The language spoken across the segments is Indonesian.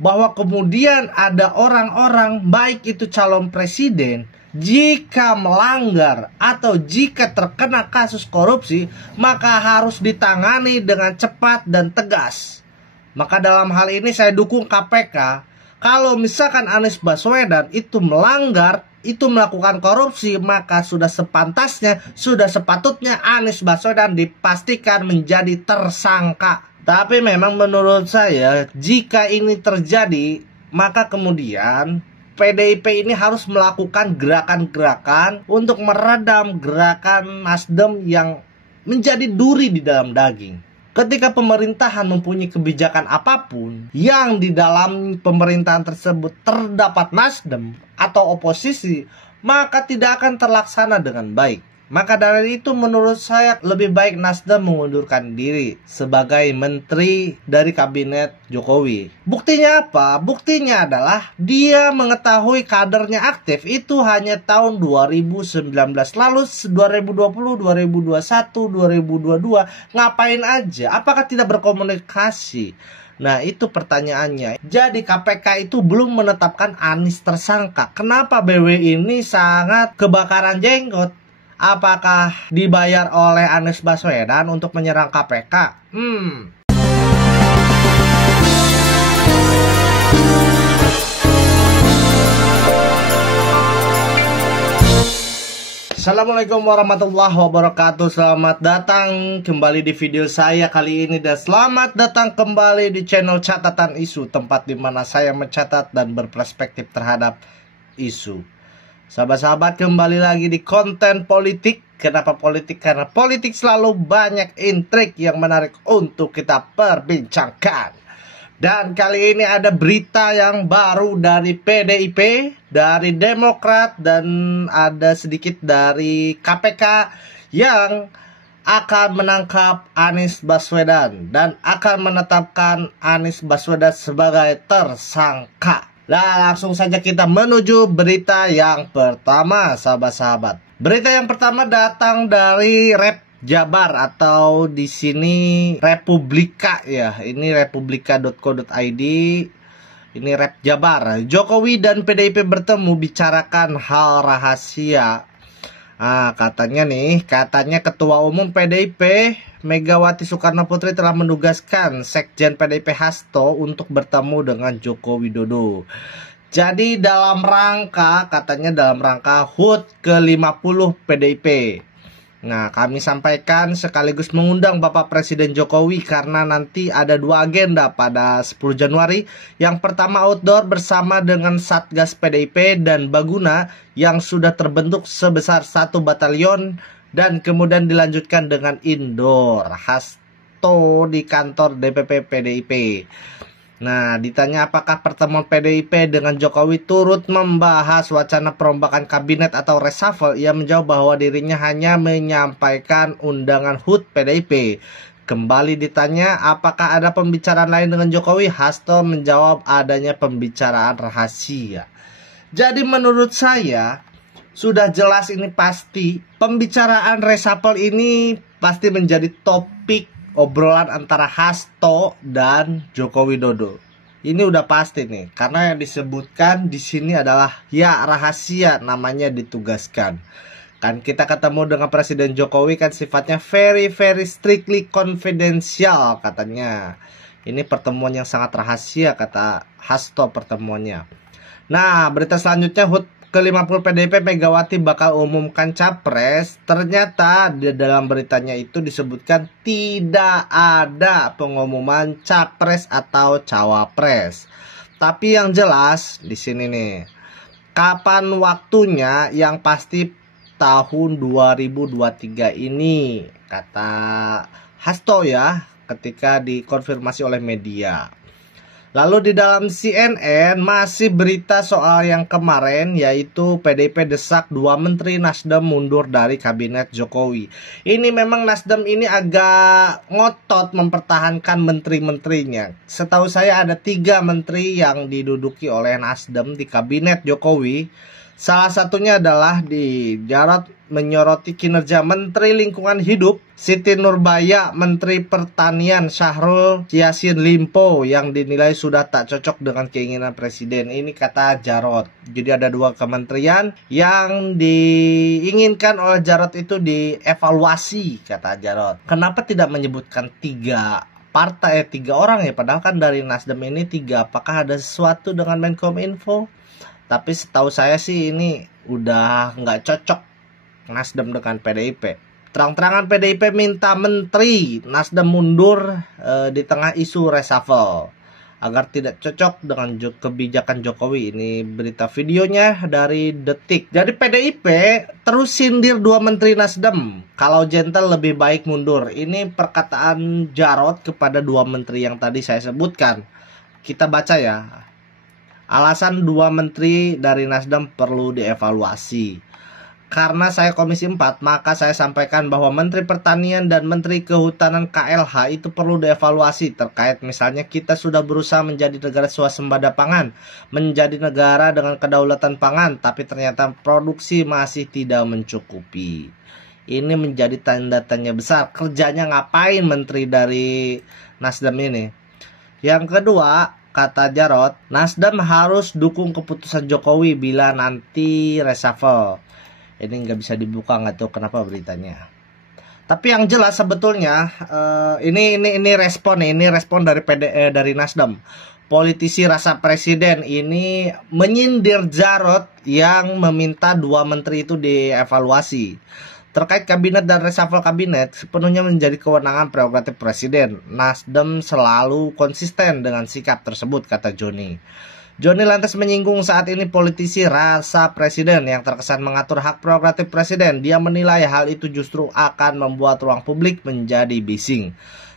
bahwa kemudian ada orang-orang, baik itu calon presiden, jika melanggar atau jika terkena kasus korupsi, maka harus ditangani dengan cepat dan tegas. Maka dalam hal ini saya dukung KPK. Kalau misalkan Anies Baswedan itu melanggar, itu melakukan korupsi, maka sudah sepantasnya, sudah sepatutnya Anies Baswedan dipastikan menjadi tersangka. Tapi memang menurut saya, jika ini terjadi, maka kemudian PDIP ini harus melakukan gerakan-gerakan untuk meredam gerakan Nasdem yang menjadi duri di dalam daging. Ketika pemerintahan mempunyai kebijakan apapun yang di dalam pemerintahan tersebut terdapat Nasdem atau oposisi, maka tidak akan terlaksana dengan baik. Maka dari itu menurut saya lebih baik Nasdem mengundurkan diri sebagai menteri dari kabinet Jokowi. Buktinya apa? Buktinya adalah dia mengetahui kadernya aktif itu hanya tahun 2019. Lalu 2020, 2021, 2022 ngapain aja? Apakah tidak berkomunikasi? Nah itu pertanyaannya. Jadi KPK itu belum menetapkan Anies tersangka. Kenapa BW ini sangat kebakaran jenggot? Apakah dibayar oleh Anies Baswedan untuk menyerang KPK? Assalamualaikum warahmatullahi wabarakatuh. Selamat datang kembali di video saya kali ini, dan selamat datang kembali di channel Catatan Isu, tempat di mana saya mencatat dan berperspektif terhadap isu. Sahabat-sahabat, kembali lagi di konten politik. Kenapa politik? Karena politik selalu banyak intrik yang menarik untuk kita perbincangkan. Dan kali ini ada berita yang baru dari PDIP, dari Demokrat, dan ada sedikit dari KPK yang akan menangkap Anies Baswedan dan akan menetapkan Anies Baswedan sebagai tersangka. Nah, langsung saja kita menuju berita yang pertama, sahabat-sahabat. Berita yang pertama datang dari Rep Jabar atau di sini Republika ya. Ini republika.co.id. Ini Rep Jabar. Jokowi dan PDIP bertemu bicarakan hal rahasia. Katanya Ketua Umum PDIP Megawati Soekarno Putri telah menugaskan Sekjen PDIP Hasto untuk bertemu dengan Joko Widodo. Jadi dalam rangka HUT ke-50 PDIP. Nah, kami sampaikan sekaligus mengundang Bapak Presiden Jokowi karena nanti ada dua agenda pada 10 Januari. Yang pertama outdoor bersama dengan Satgas PDIP dan Baguna yang sudah terbentuk sebesar 1 batalion, dan kemudian dilanjutkan dengan indoor Hasto di kantor DPP PDIP. Nah, ditanya apakah pertemuan PDIP dengan Jokowi turut membahas wacana perombakan kabinet atau reshuffle, ia menjawab bahwa dirinya hanya menyampaikan undangan HUT PDIP. Kembali ditanya apakah ada pembicaraan lain dengan Jokowi, Hasto menjawab adanya pembicaraan rahasia. Jadi menurut saya sudah jelas ini pasti pembicaraan reshuffle ini pasti menjadi topik obrolan antara Hasto dan Joko Widodo. Ini udah pasti nih, karena yang disebutkan di sini adalah ya rahasia, namanya ditugaskan. Kan kita ketemu dengan Presiden Jokowi kan sifatnya very strictly confidential katanya. Ini pertemuan yang sangat rahasia kata Hasto pertemuannya. Nah, berita selanjutnya HUT ke-50 PDIP Megawati bakal umumkan capres. Ternyata di dalam beritanya itu disebutkan tidak ada pengumuman capres atau cawapres. Tapi yang jelas di sini nih, kapan waktunya yang pasti tahun 2023 ini, kata Hasto ya, ketika dikonfirmasi oleh media. Lalu di dalam CNN masih berita soal yang kemarin, yaitu PDIP desak 2 menteri Nasdem mundur dari kabinet Jokowi. Ini memang Nasdem ini agak ngotot mempertahankan menteri-menterinya. Setahu saya ada 3 menteri yang diduduki oleh Nasdem di kabinet Jokowi. Salah satunya adalah di Jarod menyoroti kinerja Menteri Lingkungan Hidup Siti Nurbaya, Menteri Pertanian Syahrul Yassin Limpo yang dinilai sudah tak cocok dengan keinginan Presiden. Ini kata Jarod. Jadi ada dua kementerian yang diinginkan oleh Jarod itu dievaluasi, kata Jarod. Kenapa tidak menyebutkan tiga orang ya? Padahal kan dari Nasdem ini tiga. Apakah ada sesuatu dengan Menkominfo? Tapi setahu saya sih ini udah nggak cocok Nasdem dengan PDIP. Terang-terangan PDIP minta menteri Nasdem mundur di tengah isu reshuffle agar tidak cocok dengan kebijakan Jokowi. Ini berita videonya dari Detik. Jadi PDIP terus sindir dua menteri Nasdem. Kalau gentle lebih baik mundur. Ini perkataan Jarod kepada dua menteri yang tadi saya sebutkan. Kita baca ya. Alasan dua menteri dari Nasdem perlu dievaluasi. Karena saya Komisi 4, maka saya sampaikan bahwa Menteri Pertanian dan Menteri Kehutanan KLH itu perlu dievaluasi terkait misalnya kita sudah berusaha menjadi negara swasembada pangan, menjadi negara dengan kedaulatan pangan, tapi ternyata produksi masih tidak mencukupi. Ini menjadi tanda tanya besar. Kerjanya ngapain menteri dari Nasdem ini? Yang kedua, kata Jarod, Nasdem harus dukung keputusan Jokowi bila nanti reshuffle. Ini nggak bisa dibuka, nggak tahu kenapa beritanya. Tapi yang jelas sebetulnya ini respon dari Nasdem. Politisi rasa presiden ini menyindir Jarod yang meminta dua menteri itu dievaluasi. Terkait kabinet dan reshuffle kabinet sepenuhnya menjadi kewenangan prerogatif presiden. Nasdem selalu konsisten dengan sikap tersebut, kata Joni. Joni lantas menyinggung saat ini politisi rasa presiden yang terkesan mengatur hak prerogatif presiden. Dia menilai hal itu justru akan membuat ruang publik menjadi bising.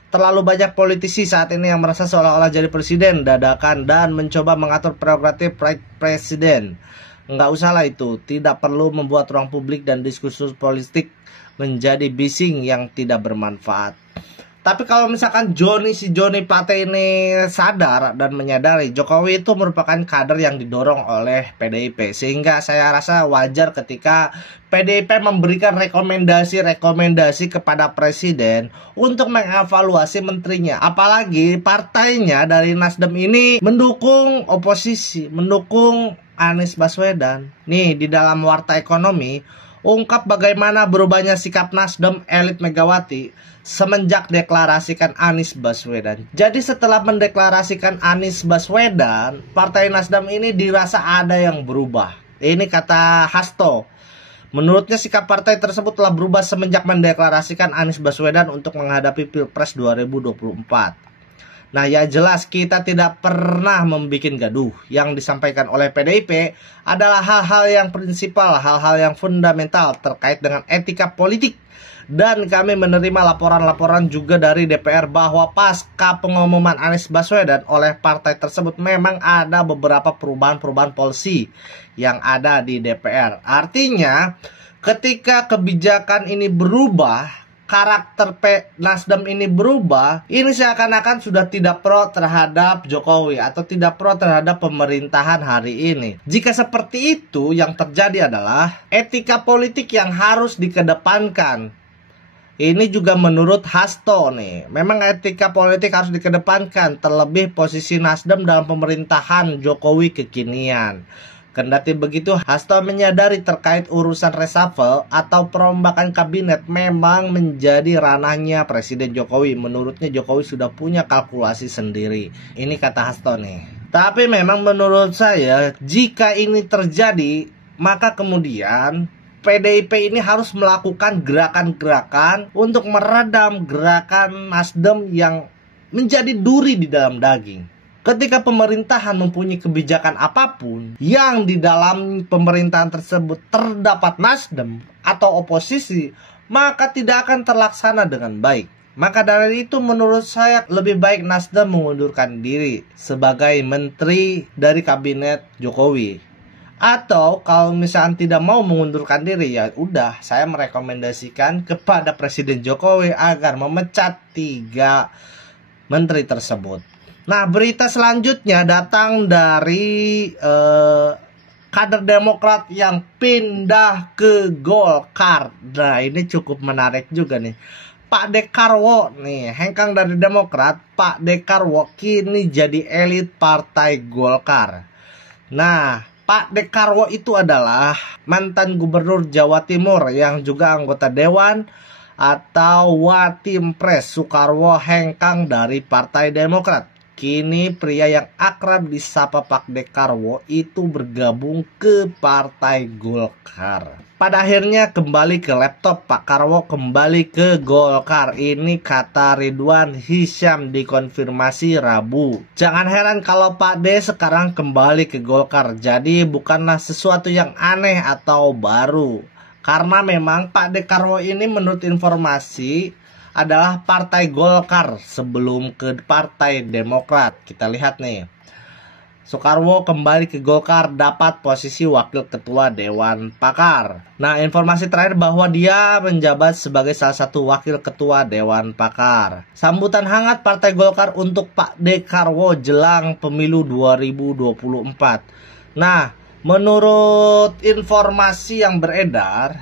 Terlalu banyak politisi saat ini yang merasa seolah-olah jadi presiden dadakan dan mencoba mengatur prerogatif presiden. Enggak usahlah itu, tidak perlu membuat ruang publik dan diskursus politik menjadi bising yang tidak bermanfaat. Tapi kalau misalkan si Joni Plate ini sadar dan menyadari Jokowi itu merupakan kader yang didorong oleh PDIP, sehingga saya rasa wajar ketika PDIP memberikan rekomendasi kepada Presiden untuk mengevaluasi menterinya. Apalagi partainya dari Nasdem ini mendukung oposisi, mendukung Anies Baswedan. Nih di dalam Warta Ekonomi ungkap bagaimana berubahnya sikap Nasdem elit Megawati semenjak deklarasikan Anies Baswedan. Jadi setelah mendeklarasikan Anies Baswedan, Partai Nasdem ini dirasa ada yang berubah. Ini kata Hasto. Menurutnya sikap partai tersebut telah berubah semenjak mendeklarasikan Anies Baswedan untuk menghadapi Pilpres 2024. Nah ya jelas kita tidak pernah membuat gaduh. Yang disampaikan oleh PDIP adalah hal-hal yang prinsipal, hal-hal yang fundamental terkait dengan etika politik. Dan kami menerima laporan-laporan juga dari DPR bahwa pasca pengumuman Anies Baswedan oleh partai tersebut memang ada beberapa perubahan-perubahan polisi yang ada di DPR. Artinya ketika kebijakan ini berubah, karakter Nasdem ini berubah, ini seakan-akan sudah tidak pro terhadap Jokowi atau tidak pro terhadap pemerintahan hari ini. Jika seperti itu, yang terjadi adalah etika politik yang harus dikedepankan. Ini juga menurut Hasto nih, memang etika politik harus dikedepankan, terlebih posisi Nasdem dalam pemerintahan Jokowi kekinian. Kendati begitu, Hasto menyadari terkait urusan reshuffle atau perombakan kabinet memang menjadi ranahnya Presiden Jokowi. Menurutnya Jokowi sudah punya kalkulasi sendiri. Ini kata Hasto nih. Tapi memang menurut saya, jika ini terjadi, maka kemudian PDIP ini harus melakukan gerakan-gerakan untuk meredam gerakan Nasdem yang menjadi duri di dalam daging. Ketika pemerintahan mempunyai kebijakan apapun yang di dalam pemerintahan tersebut terdapat Nasdem atau oposisi, maka tidak akan terlaksana dengan baik. Maka dari itu menurut saya lebih baik Nasdem mengundurkan diri sebagai menteri dari kabinet Jokowi. Atau kalau misalnya tidak mau mengundurkan diri, ya udah saya merekomendasikan kepada Presiden Jokowi agar memecat 3 menteri tersebut. Nah berita selanjutnya datang dari kader Demokrat yang pindah ke Golkar. Nah, ini cukup menarik juga nih. Pak Dekarwo nih, hengkang dari Demokrat, Pak Dekarwo kini jadi elit Partai Golkar. Nah, Pak Dekarwo itu adalah mantan gubernur Jawa Timur yang juga anggota dewan atau Watimpres Soekarwo hengkang dari Partai Demokrat. Kini pria yang akrab disapa Pak Dekarwo itu bergabung ke Partai Golkar. Pada akhirnya kembali ke laptop, Pak Karwo kembali ke Golkar. Ini kata Ridwan Hisyam dikonfirmasi Rabu. Jangan heran kalau Pak D sekarang kembali ke Golkar. Jadi bukanlah sesuatu yang aneh atau baru. Karena memang Pak Dekarwo ini menurut informasi adalah Partai Golkar sebelum ke Partai Demokrat. Kita lihat nih. Soekarwo kembali ke Golkar dapat posisi Wakil Ketua Dewan Pakar. Nah, informasi terakhir bahwa dia menjabat sebagai salah satu Wakil Ketua Dewan Pakar. Sambutan hangat Partai Golkar untuk Pak Dekarwo jelang pemilu 2024. Nah, menurut informasi yang beredar,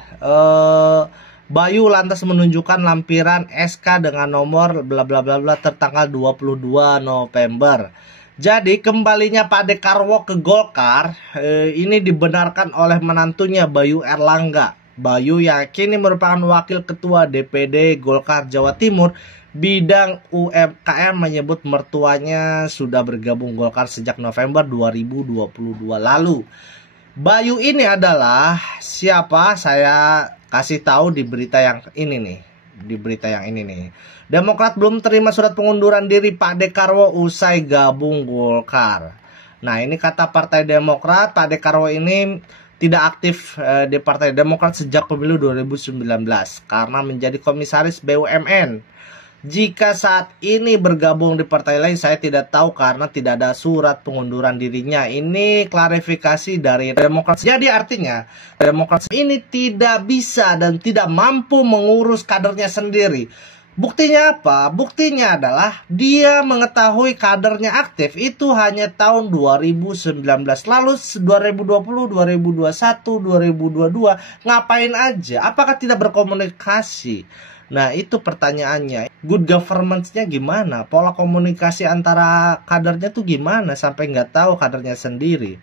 Bayu lantas menunjukkan lampiran SK dengan nomor bla bla bla bla tertanggal 22 November. Jadi kembalinya Pak Dekarwo ke Golkar ini dibenarkan oleh menantunya Bayu Erlangga. Bayu yang kini merupakan Wakil Ketua DPD Golkar Jawa Timur bidang UMKM menyebut mertuanya sudah bergabung Golkar sejak November 2022 lalu. Bayu ini adalah siapa? Saya kasih tahu di berita yang ini nih. Di berita yang ini nih. Demokrat belum terima surat pengunduran diri Pak Dekarwo usai gabung Golkar. Nah, ini kata Partai Demokrat, Pak Dekarwo ini tidak aktif di Partai Demokrat sejak pemilu 2019 karena menjadi komisaris BUMN. Jika saat ini bergabung di partai lain, saya tidak tahu karena tidak ada surat pengunduran dirinya. Ini klarifikasi dari Demokrat. Jadi artinya Demokrat ini tidak bisa dan tidak mampu mengurus kadernya sendiri. Buktinya apa? Buktinya adalah dia mengetahui kadernya aktif itu hanya tahun 2019. Lalu 2020, 2021, 2022 ngapain aja? Apakah tidak berkomunikasi? Nah, itu pertanyaannya. Good governance-nya gimana? Pola komunikasi antara kadernya tuh gimana sampai nggak tahu kadernya sendiri?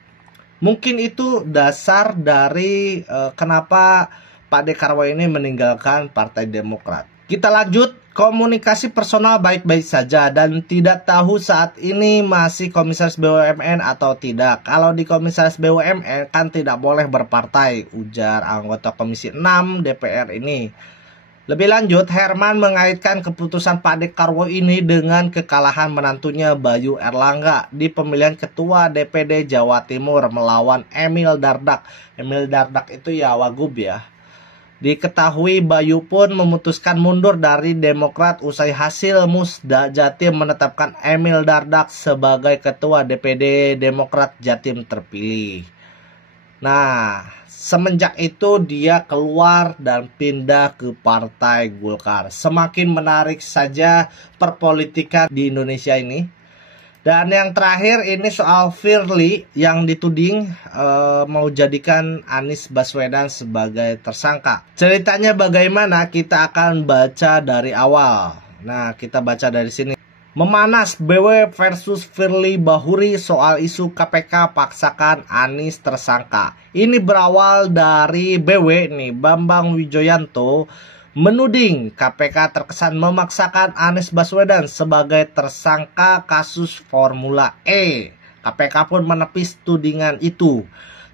Mungkin itu dasar dari kenapa Pak Dekarwo ini meninggalkan Partai Demokrat. Kita lanjut, komunikasi personal baik-baik saja dan tidak tahu saat ini masih komisaris BUMN atau tidak. Kalau di komisaris BUMN kan tidak boleh berpartai, ujar anggota Komisi 6 DPR ini. Lebih lanjut, Herman mengaitkan keputusan Pak Dekarwo ini dengan kekalahan menantunya Bayu Erlangga di pemilihan Ketua DPD Jawa Timur melawan Emil Dardak. Emil Dardak itu ya Wagub ya. Diketahui Bayu pun memutuskan mundur dari Demokrat usai hasil Musda Jatim menetapkan Emil Dardak sebagai Ketua DPD Demokrat Jatim terpilih. Nah, semenjak itu dia keluar dan pindah ke Partai Golkar. Semakin menarik saja perpolitikan di Indonesia ini. Dan yang terakhir ini soal Firly yang dituding mau jadikan Anies Baswedan sebagai tersangka. Ceritanya bagaimana? Kita akan baca dari awal. Nah, kita baca dari sini. Memanas BW versus Firly Bahuri soal isu KPK paksakan Anies tersangka. Ini berawal dari BW nih, Bambang Wijoyanto menuding KPK terkesan memaksakan Anies Baswedan sebagai tersangka kasus Formula E. KPK pun menepis tudingan itu.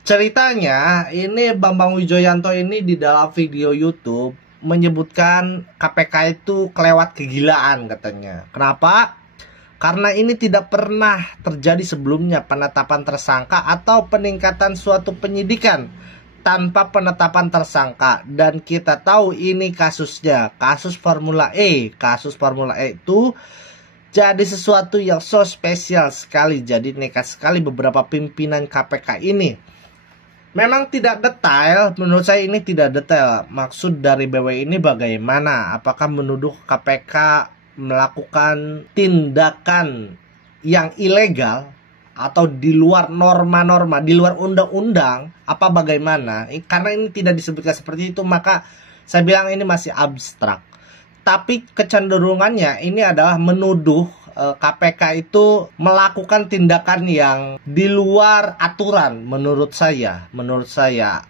Ceritanya ini Bambang Wijoyanto ini di dalam video YouTube menyebutkan KPK itu kelewat kegilaan katanya. Kenapa? Karena ini tidak pernah terjadi sebelumnya penetapan tersangka atau peningkatan suatu penyidikan tanpa penetapan tersangka. Dan kita tahu ini kasusnya, kasus Formula E. Kasus Formula E itu jadi sesuatu yang so spesial sekali. Jadi nekat sekali beberapa pimpinan KPK ini. Memang tidak detail, menurut saya ini tidak detail. Maksud dari BW ini bagaimana? Apakah menuduh KPK melakukan tindakan yang ilegal atau di luar norma-norma, di luar undang-undang, apa bagaimana? Karena ini tidak disebutkan seperti itu, maka saya bilang ini masih abstrak. Tapi kecenderungannya ini adalah menuduh KPK itu melakukan tindakan yang di luar aturan menurut saya.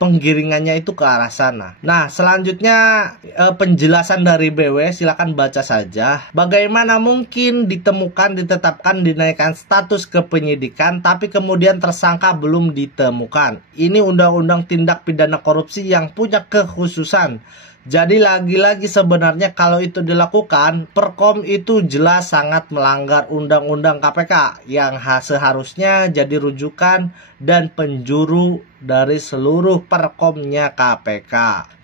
Penggiringannya itu ke arah sana. Nah, selanjutnya penjelasan dari BW silakan baca saja. Bagaimana mungkin ditetapkan, dinaikkan status ke penyidikan tapi kemudian tersangka belum ditemukan. Ini undang-undang tindak pidana korupsi yang punya kekhususan. Jadi lagi-lagi sebenarnya kalau itu dilakukan, Perkom itu jelas sangat melanggar undang-undang KPK yang seharusnya jadi rujukan dan penjuru dari seluruh Perkomnya KPK.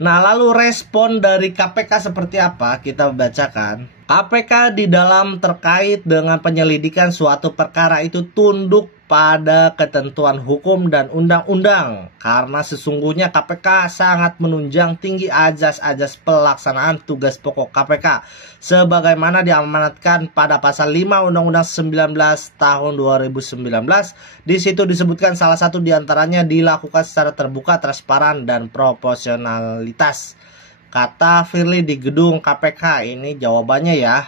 Nah, lalu respon dari KPK seperti apa? Kita bacakan. KPK di dalam terkait dengan penyelidikan suatu perkara itu tunduk pada ketentuan hukum dan undang-undang karena sesungguhnya KPK sangat menunjang tinggi azas-azas pelaksanaan tugas pokok KPK sebagaimana diamanatkan pada pasal 5 Undang-Undang 19 tahun 2019. Di situ disebutkan salah satu diantaranya dilakukan secara terbuka, transparan, dan proporsionalitas. Kata Firly di gedung KPK. Ini jawabannya ya.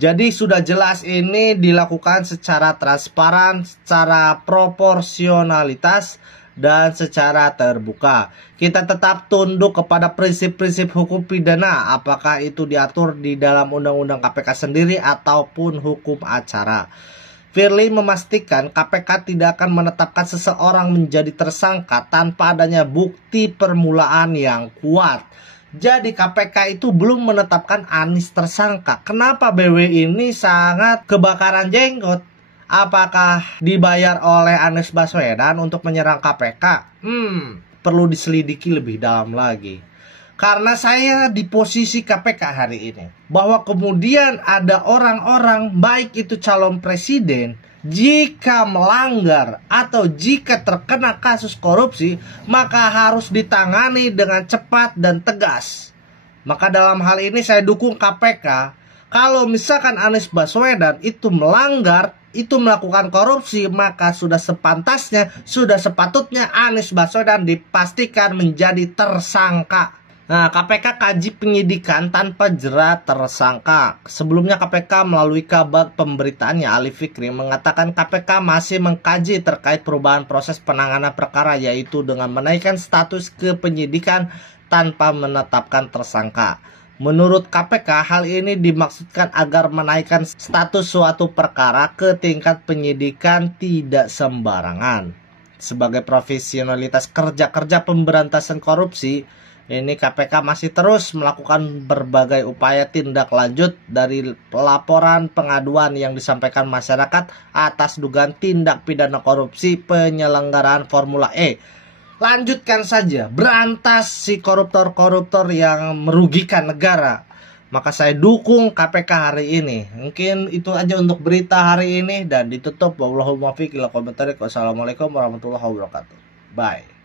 Jadi sudah jelas ini dilakukan secara transparan, secara proporsionalitas, dan secara terbuka. Kita tetap tunduk kepada prinsip-prinsip hukum pidana, apakah itu diatur di dalam Undang-Undang KPK sendiri ataupun hukum acara. Firly memastikan KPK tidak akan menetapkan seseorang menjadi tersangka tanpa adanya bukti permulaan yang kuat. Jadi KPK itu belum menetapkan Anies tersangka. Kenapa BW ini sangat kebakaran jenggot? Apakah dibayar oleh Anies Baswedan untuk menyerang KPK? Perlu diselidiki lebih dalam lagi. Karena saya di posisi KPK hari ini, bahwa kemudian ada orang-orang baik itu calon presiden, jika melanggar atau jika terkena kasus korupsi, maka harus ditangani dengan cepat dan tegas. Maka dalam hal ini saya dukung KPK. Kalau misalkan Anies Baswedan itu melanggar, itu melakukan korupsi, maka sudah sepantasnya, sudah sepatutnya Anies Baswedan dipastikan menjadi tersangka. Nah, KPK kaji penyidikan tanpa jerat tersangka. Sebelumnya KPK melalui kabar pemberitaannya Ali Fikri mengatakan KPK masih mengkaji terkait perubahan proses penanganan perkara, yaitu dengan menaikkan status ke penyidikan tanpa menetapkan tersangka. Menurut KPK, hal ini dimaksudkan agar menaikkan status suatu perkara ke tingkat penyidikan tidak sembarangan. Sebagai profesionalitas kerja pemberantasan korupsi, ini KPK masih terus melakukan berbagai upaya tindak lanjut dari laporan pengaduan yang disampaikan masyarakat atas dugaan tindak pidana korupsi penyelenggaraan Formula E. Lanjutkan saja, berantas si koruptor-koruptor yang merugikan negara. Maka saya dukung KPK hari ini. Mungkin itu aja untuk berita hari ini dan ditutup. Wassalamualaikum warahmatullahi wabarakatuh. Bye.